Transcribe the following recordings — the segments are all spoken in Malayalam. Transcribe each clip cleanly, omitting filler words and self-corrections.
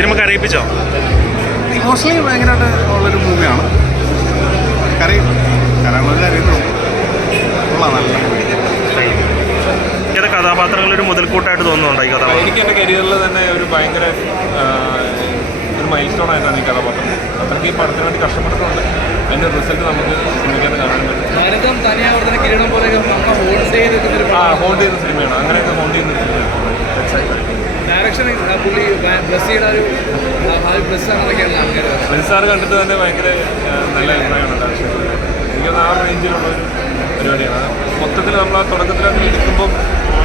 സിനിമ കരയിപ്പിച്ചോ? ഇമോഷണലി ഭയങ്കരമായിട്ട് ഉള്ളൊരു മൂവിയാണ്. കരയുന്നൊരു അറിയുന്നു. നല്ല ഏത് കഥാപാത്രങ്ങളൊരു മുതൽക്കൂട്ടായിട്ട് തോന്നുന്നുണ്ടോ ഈ കഥാപാത്രം? എനിക്ക് എൻ്റെ കരിയറിൽ തന്നെ ഒരു ഭയങ്കര ഒരു മൈൽ സ്റ്റോൺ ആയിട്ടാണ് ഈ കഥാപാത്രം. അത്രയ്ക്ക് ഈ പടത്തിന് വേണ്ടി കഷ്ടപ്പെട്ടിട്ടുണ്ട്. അതിൻ്റെ റിസൾട്ട് നമുക്ക് സിനിമയ്ക്ക് കാണാൻ പറ്റും. ഹോൾഡ് ചെയ്യുന്ന സിനിമയാണ്. അങ്ങനെയൊക്കെ ഹോൾഡ് ചെയ്യുന്ന സിനിമയാണ്. സാർ കണ്ടിട്ട് തന്നെ ഭയങ്കര നല്ല അഭിപ്രായമാണ് ഡയറക്ഷൻ. എനിക്കത് ആ റേഞ്ചിലുള്ള ഒരു പരിപാടിയാണ്. മൊത്തത്തിൽ നമ്മൾ ആ തുടക്കത്തിലൊക്കെ എടുക്കുമ്പോൾ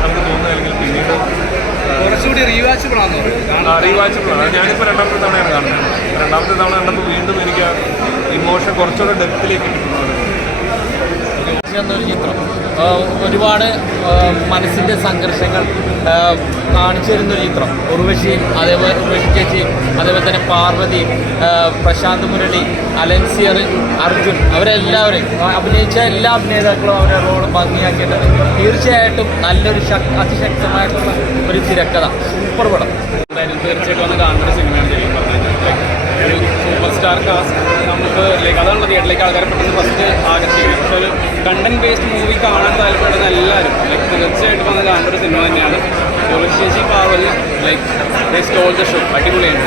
നമുക്ക് തോന്നുന്നത്, അല്ലെങ്കിൽ പിന്നീട് കുറച്ചുകൂടി റീവാച്ചബിളാണ്. ഞാനിപ്പോൾ രണ്ടാമത്തെ തവണയാണ് കാണുന്നത്. രണ്ടാമത്തെ തവണ കണ്ടപ്പോൾ വീണ്ടും എനിക്ക് ഇമോഷൻ കുറച്ചുകൂടെ ഡെപ്തിലേക്ക് കിട്ടുന്നതാണ്. എന്നൊരു ചിത്രം ഒരുപാട് മനസ്സിൻ്റെ സംഘർഷങ്ങൾ കാണിച്ചു തരുന്നൊരു ചിത്രം. ഉർവശിയും അതേപോലെ ഉർവശി ചേച്ചിയും അതേപോലെ തന്നെ പാർവതിയും പ്രശാന്ത് മുരളി, അലൻസിയർ, അർജുൻ അവരെല്ലാവരും അഭിനയിച്ച എല്ലാ അഭിനേതാക്കളും അവരുടെ റോള് ഭംഗിയാക്കിയിട്ടുണ്ട്. തീർച്ചയായിട്ടും നല്ലൊരു അതിശക്തമായിട്ടുള്ള ഒരു തിരക്കഥ. സൂപ്പർ പടം. തീർച്ചയായിട്ടും വന്ന് കാണുന്ന ഒരു സിനിമയാണ് ശരിക്കും പറഞ്ഞത്. ഒരു സൂപ്പർ സ്റ്റാർ കാസ്റ്റ് നമുക്ക് അതാണല്ലോ തിയേറ്ററിലേക്ക് ആൾക്കാരെ പെട്ടെന്ന് ഫസ്റ്റ് ആകർഷിക്കുന്നത്. പക്ഷേ ഒരു കണ്ടന്റ് ബേസ്ഡ് മൂവി കാണാൻ താല്പര്യപ്പെടുന്ന എല്ലാവരും തീർച്ചയായിട്ടും വന്ന് കാണേണ്ട ഒരു സിനിമ തന്നെയാണ്. Urvashi Parvathy stole the show. അടിപൊളിയാണ്.